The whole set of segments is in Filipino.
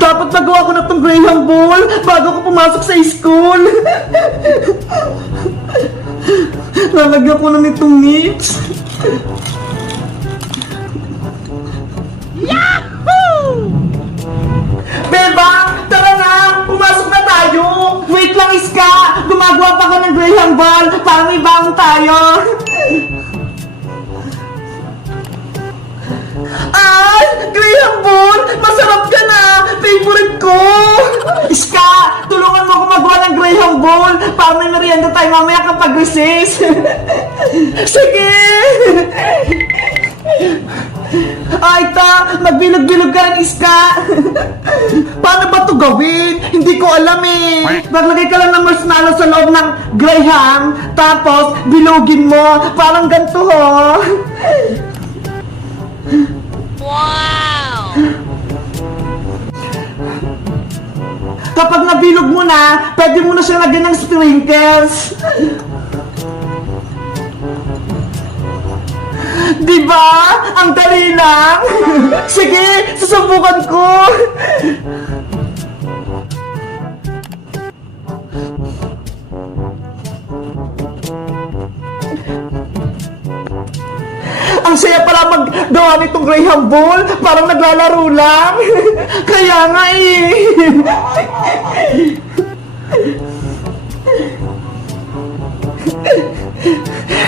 Dapat magawa ko na tong Graham Ball bago ko pumasok sa school. Lalagyan ko na nitong nips. Yahoo! Bebang, tara na! Pumasok na tayo! Wait lang, Iska! Gumagawa pa ko ng Graham Ball para may bangon tayo! Ay! Graham Ball! Masarap ka na! Favorite ko! Iska! Tulungan mo ako magawa ng Graham Ball para may merienda tayo mamaya kapag recess! Sige! Ay, ta! Magbilog-bilog ka ng Iska! Paano ba ito gawin? Hindi ko alam eh! Maglagay ka lang ng marshmallow sa loob ng Graham, tapos bilogin mo, parang ganito ho! Wow! Kapag nabilog mo na, pwede mo na siya lagyan ng sprinkles! Diba? Ang dali lang! Sige, susubukan ko! Ang saya pala maggawa nitong Graham Ball, parang naglalaro lang. Kaya nga eh.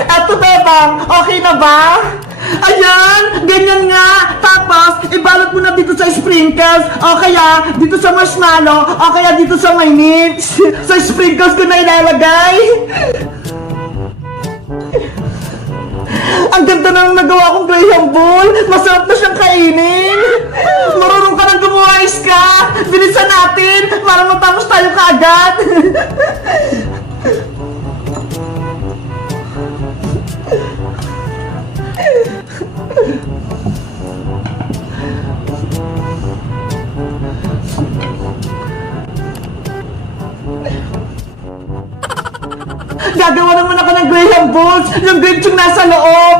Eto, Bebang, okay na ba? Ayan, ganyan nga. Tapos, ibalot mo na dito sa sprinkles, o kaya dito sa marshmallow, o kaya dito sa may nips. Sa sprinkles ko na ilalagay. Ang ganda na ng nagawa kong Graham Ball. Masarap na siyang kainin. Marunong ka nang gumawa, Iska. Bilisan natin para matapos tayo kaagad. Gagawa naman ako ng Graham Balls, yung grapes yung nasa loob.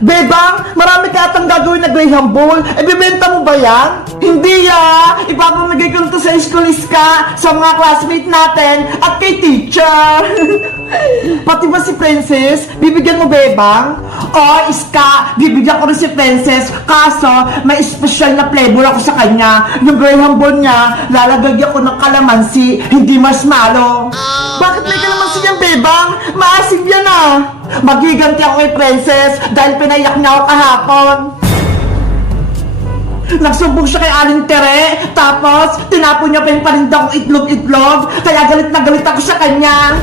Bebang, marami ka atang gagawin na Graham Ball. Ibibenta mo ba yan? Hindi ya! Ipapamigay ko na to sa school, Iska, sa mga classmate natin at kay teacher. Pati ba si Princess? Bibigyan mo, Bebang? O, Iska, bibigyan ko rin si Princess. Kaso, may special na flavor ako sa kanya. Yung Graham Ball niya, lalagyan ko ng kalamansi, hindi marshmallow. Bakit may kalamansi yan, Bebang? Maasim yan ah! Magiganti ako kay Princess dahil pinayak niya ako kahapon. Nagsumbong siya kay Aling Tere, tapos tinapon niya pa yung paninda kong itlog-itlog, kaya galit na galit ako sa kanya.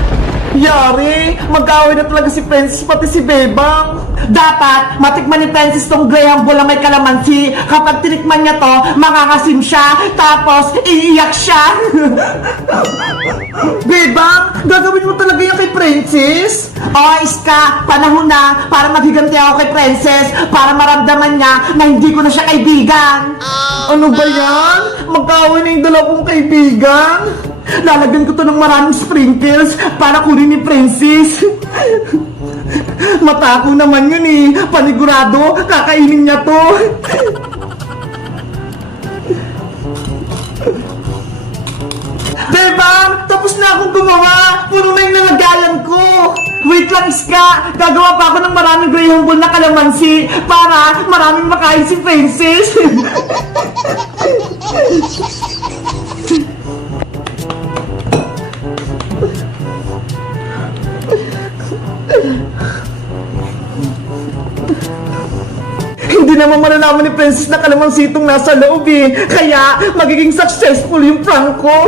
Yari, mag-away na talaga si Princess pati si Bebang. Dapat, matikman ni Princess tong Graham Ball na may kalamansi. Kapag tinikman niya to, makakasim siya, tapos iiyak siya. Bebang, gagawin mo talaga yan kay Princess? O, Iska, panahon na para maghiganti ako kay Princess para maramdaman niya na hindi ko na siya kaibigan. Ano ba yan? Mag-away na yung dalawang kaibigan? Lalagyan ko to ng maraming sprinkles para kunin ni Princess. Matako naman yun eh. Panigurado, kakainin niya to. Bebang, tapos na akong gumawa. Puno na yung nalagayan ko. Wait lang, Iska. Gagawa pa ako ng maraming Graham Ball na kalamansi para maraming makain si Princess. Hindi naman malalaman ni Princess na kalamansi itong nasa loob eh. Kaya magiging successful yung prank ko.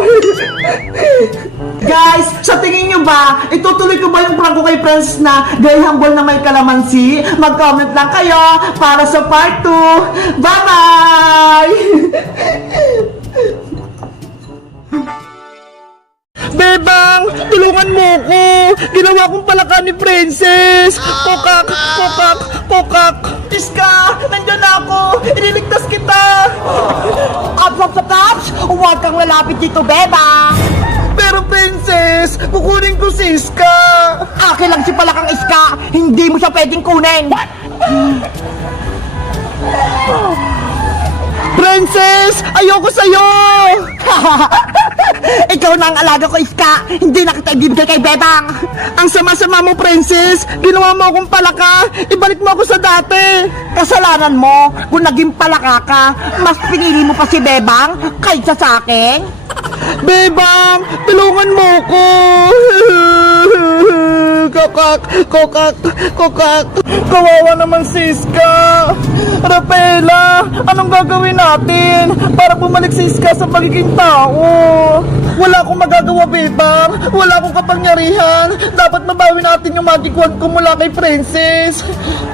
Guys, sa tingin nyo ba, itutuloy ko ba yung prank ko kay Princess na Graham Ball na may kalamansi? Mag-comment lang kayo para sa part 2. Bye-bye! Bebang, tulungan mo ko! Ginawa kong palaka ni Princess! Kokak! Kokak! Kokak! Iska! Nandyan ako! Iniligtas kita! Ops! Huwag kang lalapit dito, Bebang! Pero princess, kukunin ko si Iska. Akin lang si Palakang Iska. Hindi mo siya pwedeng kunin. Princess, ayoko sa'yo. Ikaw na ang alaga ko, Iska. Hindi na kita ibibigay kay Bebang. Ang sama-sama mo, princess. Ginawa mo akong palaka. Ibalik mo ako sa dati. Kasalanan mo. Kung naging palaka ka, mas pinili mo pa si Bebang kaysa sa akin. Bebang, tulungan mo ko. Kokak. Kawawa naman si Iska. Rafaela, anong gagawin natin para bumalik si Iska sa pagiging tao? Wala akong magagawa, Bebang. Wala akong kapangyarihan. Dapat mabawi natin yung magic wand ko mula kay Princess.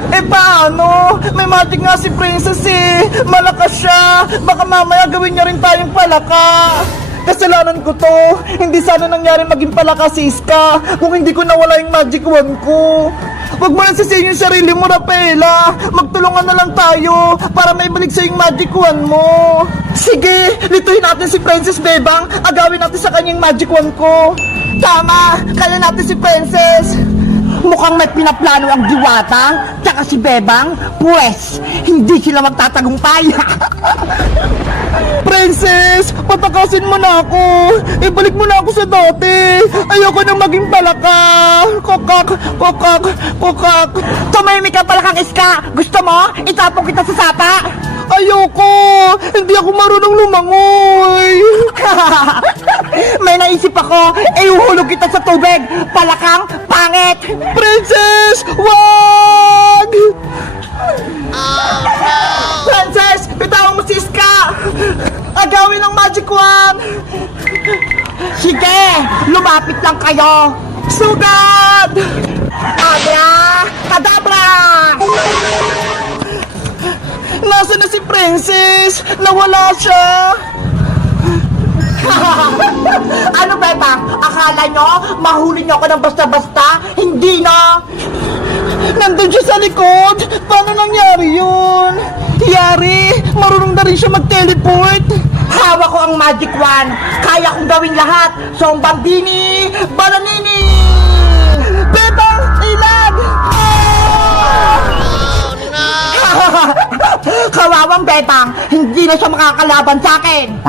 Eh paano? May magic nga si Princess eh. Malakas siya. Baka mamaya gawin niya rin tayong palaka. Kasalanan ko to. Hindi sana nangyari maging palaka si Iska kung hindi ko nawala yung magic wand ko. Huwag mo lang sisihin yung sarili mo, Rafaela. Magtulungan na lang tayo para may balik sa yung magic wand mo. Sige, lituhin natin si Princess Bebang. Agawin natin sa kanyang magic wand ko. Tama, kaya natin si Princess. Mukhang may pinaplano ang Diwata tsaka si Bebang. Pwes, hindi sila magtatagumpay. Princess, patakasin mo na ako. Ibalik mo na ako sa dati. Ayoko na maging palaka. Kokak. Tumahimik ka, Palakang Iska. Gusto mo? Itapong kita sa sapa. Ayoko. Hindi ako marunong lumangoy. May naisip ako. Iuhulog kita sa tubig. Palakang pangit. Princess, wag! Princess, bitawan mo si Iska. Agawin ang magic wand. Sige, lumapit lang kayo. Sugat! Abra! Kadabra! Nasaan na si Princess? Nawala siya. Ano, Bebang? Akala nyo mahuli nyo ako ng basta-basta? Hindi na. Nandun siya sa likod. Paano nangyari yun? Yari, marunong na rin siya mag-teleport. Hawak ko ang magic wand. Kaya kong gawin lahat. So, Bambini, Balanini! Bebang, ilag! Kawawang Bebang, hindi na siya makakalaban sa akin.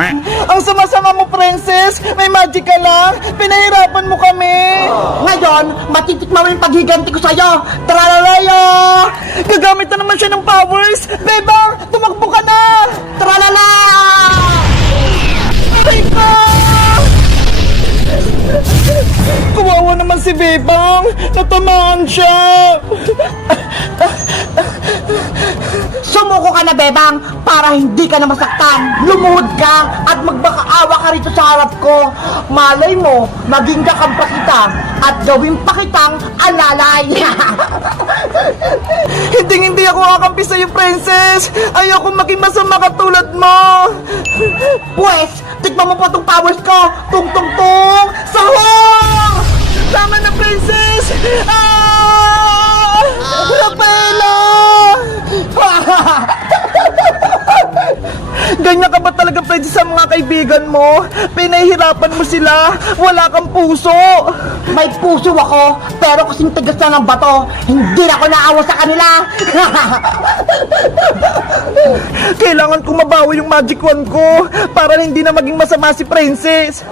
Ang sama-sama mo, Princess. May magic ka lang. Pinahirapan mo kami. Ngayon, matitikman mo yung paghiganti ko sa'yo. Tralalayo! Gagamit na naman siya ng powers. Bebang, tumakbo ka na! Tralala! Bebang! Kawawa naman si Bebang. Natamaan siya. Sumuko ka na, Bebang, para hindi ka na masaktan. Lumuhod ka at magbakaawa ka rito sa harap ko. Malay mo, maging kakamba kita at gawin pa kitang alalay. Hindi ako kakampi sa'yo, Princess. Ayoko maging masama katulad mo. Pwes, tikman mo pa tong powers ko. Tung! Sahong! Tama na, Princess! Rafaela! Ganyan ka ba talaga, Princess, sa mga kaibigan mo? Pinahihirapan mo sila. Wala kang puso. May puso ako, pero kasing tigas na ng bato. Hindi na ako naawa sa kanila. Kailangan kong mabawi yung magic wand ko para hindi na maging masama si Princess.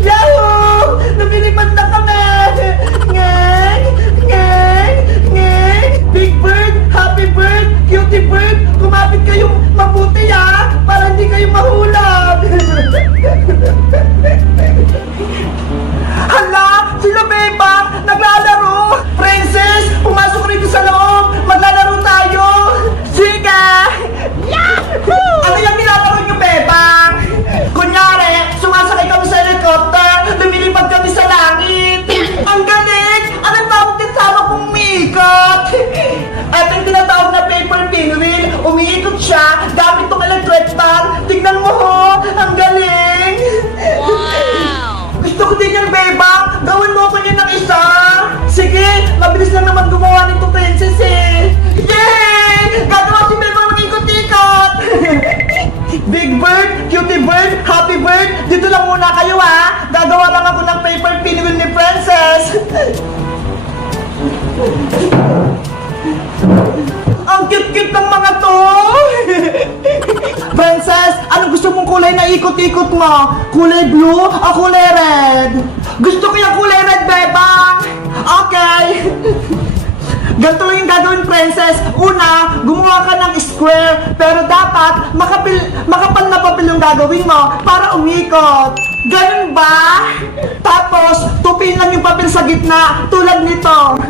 Yahoo! Nabilipad na kami! Big Bird, Happy Bird, Cutie Bird, kumapit kayong mabuti ha, para hindi kayo mahulog. Hala, sila Bebang, naglalaro. Princess, pumasok rito sa loob, maglalaro tayo. Sige! Yahoo! Ano yung nilalaro niyo, Bebang? Kunyari, sumasakay kami sa helicopter, lumilipad kami sa langit. Ang galing! Anong tawag din sa hawak kong umiikot? At yung tinatawag na paper pinwheel, umiikot siya gamit tong electric fan. Tingnan mo ho! Ang galing! Wow! Gusto ko din yan, Bebang! Gawin mo ko yun ng isa! Sige, mabilis lang naman gumawa nito, Princess eh! Yay! Gagawa si Bebang ng ikot-ikot! bird! Happy bird! Dito lang muna kayo ha! Gagawa lang ako ng paper pinwheel ni Princess! Ang cute-cute ng mga to! Princess, anong gusto mong kulay na ikot-ikot mo? Kulay blue o kulay red? Gusto ko yung kulay red, bebang! Okay! Ganito lang yung gagawin, Princess. Una, gumawa ka ng square, pero dapat makapal na papel yung gagawin mo para umikot. Ganun ba? Tapos, tupin lang yung papel sa gitna, tulad nito.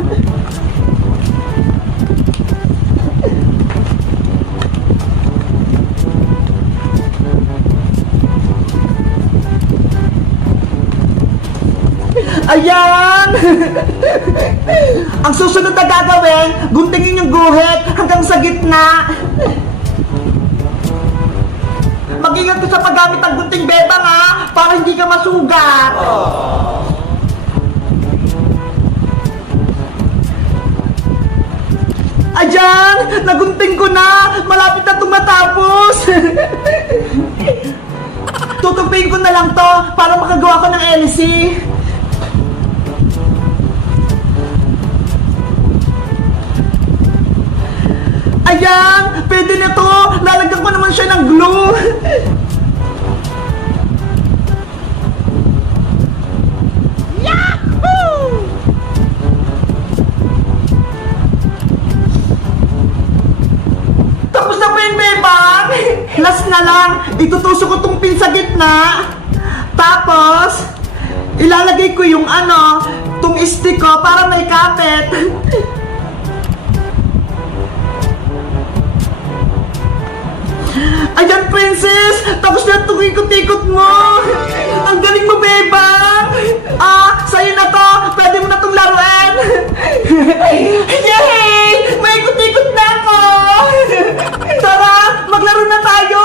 Ayan! Ang susunod na gagawin, guntingin yung guhit hanggang sa gitna. Mag-ingat ka sa paggamit ng gunting, bebang ha, para hindi ka masugat. Ayan! Nagunting ko na! Malapit na tumatapos! Tutupin ko na lang to para makagawa ko ng LC. Ayan! Pwede na to! Lalagyan ko naman siya ng glue! Yahoo! Tapos na pa yun, bebang! Last na lang! Itutusok ko tong pin sa gitna. Tapos, ilalagay ko yung tong stick ko para may kapit. Ayan, Princess! Tapos na itong ikot-ikot mo! Ang galing mo, bebang! Sa'yo na to! Pwede mo na itong laruan! Yay! May ikot-ikot na ako! Tara! Maglaro na tayo!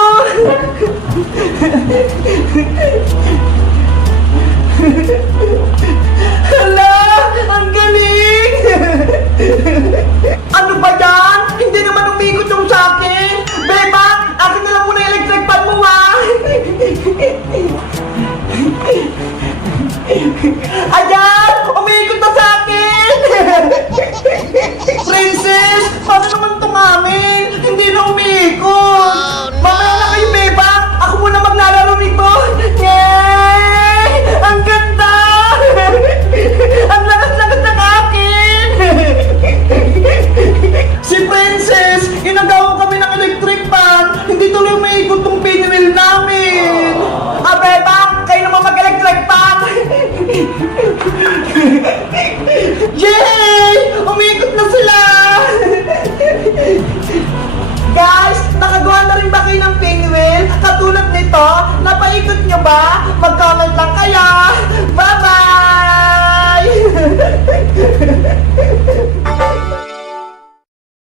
Hala! Ang galing! Ano ba yan? Hindi naman umikot yung sa akin! Bebang! Akin na lang muna yung electric fan mo, ha!